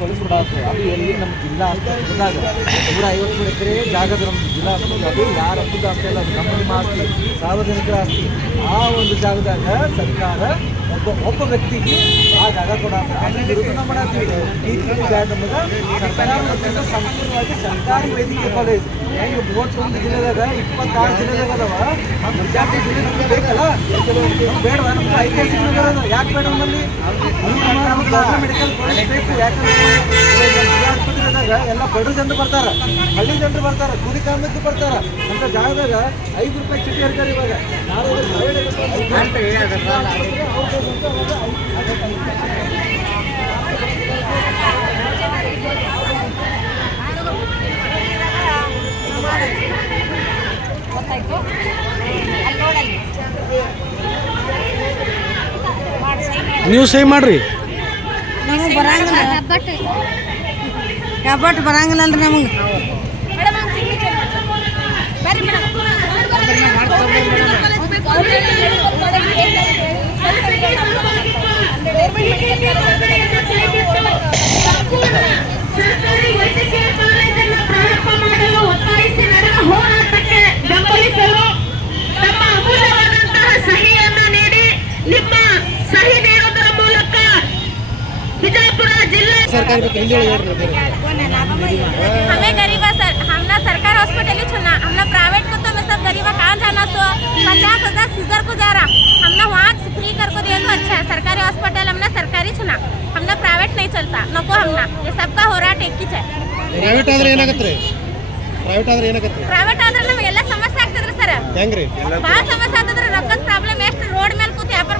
ಕಳಿಸ್ಬಿಡಾತು. ಅದು ಎಲ್ಲಿ ನಮ್ಮ ಜಿಲ್ಲಾ ಆಸ್ಪತ್ರೆದಾಗ 150 ಎಕರೆ ಜಾಗದ ನಮ್ಮ ಜಿಲ್ಲಾ ಆಸ್ಪತ್ರೆ, ಅದು ಯಾರ ಹಬ್ಬದ ಆಸ್ತಿ ಅಲ್ಲ, ಅದು ನಮ್ಮ ನಿಮ್ಮ ಆಸ್ತಿ, ಸಾರ್ವಜನಿಕರ ಆಸ್ತಿ. ಆ ಒಂದು ಜಾಗದಾಗ ಸರ್ಕಾರ ಒಬ್ಬ ವ್ಯಕ್ತಿಗೆ ಆ ಜಾಗ ಕೊಡಾಕ ಅದನ್ನ ವಿರೋಧ ಮಾಡತ್ತೀವಿ. ಈ ನಮಗೆ ಸರ್ಕಾರ ಸಂಪೂರ್ಣವಾಗಿ ಸರ್ಕಾರಿ ವೈದ್ಯಕೀಯ ಕಾಲೇಜ್ ಹೆಂಗೆ 31 ಜಿಲ್ಲೆದಾಗ 26 ಜಿಲ್ಲೆದಾಗ ಅದಾವ. ವಿದ್ಯಾರ್ಥಿ ಜಿಲ್ಲೆ ನಮಗೆ ಬೇಕಲ್ಲ, ಬೇಡವಾ? ನಮ್ಗೆ IKC ಯಾಕೆ ಬೇಡ? ನಮ್ಮಲ್ಲಿ ಗೌರ್ಮೆಂಟ್ ಮೆಡಿಕಲ್ ಕಾಲೇಜ್ ಬೇಕು. ಯಾಕಂದ್ರೆ ಆಸ್ಪತ್ರೆದಾಗ ಎಲ್ಲ ಬಡ ಜನರು ಬರ್ತಾರೆ, ಹಳ್ಳಿ ಜನರು ಬರ್ತಾರೆ, ಕೂಲಿ ಕಾರ್ಮಿಕರು ಬರ್ತಾರೆ. ಅಂತ ಜಾಗದಾಗ 5 ರೂಪಾಯಿ ಚೀಟಿ ಇರ್ತಾರೆ. ಇವಾಗ ನಾವು ನೀವು ಸಹಿ ಮಾಡ್ರಿ. ನಮಗೆ ಬರಂಗಿಲ್ಲ, ಹೆಬ್ಬಟ್ಟು ಬರಂಗಿಲ್ಲ ಅಲ್ರಿ ನಮಗೆ. ಬೆಂಬಲಿಸಲು ತಮ್ಮ ಅಮೂಲ್ಯವಾದಂತಹ ಸಹಿಯನ್ನು ನೀಡಿ ನಿಮ್ಮ ಸಹಿ ನೀಡುವುದರ ಮೂಲಕ ಬಿಜಾಪುರ जिला हमें गरीबा सर हमने सरकारी हॉस्पिटल ही चुना। हमने प्राइवेट को तो मैं सब गरीबा कहाँ जाना, सो 50,000 सीजर को जा रहा। हमने वहाँ फ्री कर को दिया। अच्छा है सरकारी हॉस्पिटल, हमने सरकारी चुना, हमने प्राइवेट नहीं चलता नको। हमने ये सबका हो रहा टेक्की है। ಪ್ರೈವೇಟ್ ಆದ್ರೆ ಏನಾಗುತ್ತೆ? ಪ್ರೈವೇಟ್ ಆದ್ರೆ ನಮಗೆಲ್ಲ ಸಮಸ್ಯೆ ಆಗ್ತದ್ರಿ ಸರ್. ಹೆಂಗ್ರಿ? ಭಾಳ ಸಮಸ್ಯೆ ಆಗ್ತದ್ರಿ. ರೊಕ್ಕದ ಪ್ರಾಬ್ಲಮ್ ಎಷ್ಟು ರೋಡ್ ಮೇಲೆ ಕೂತಿ ವ್ಯಾಪಾರ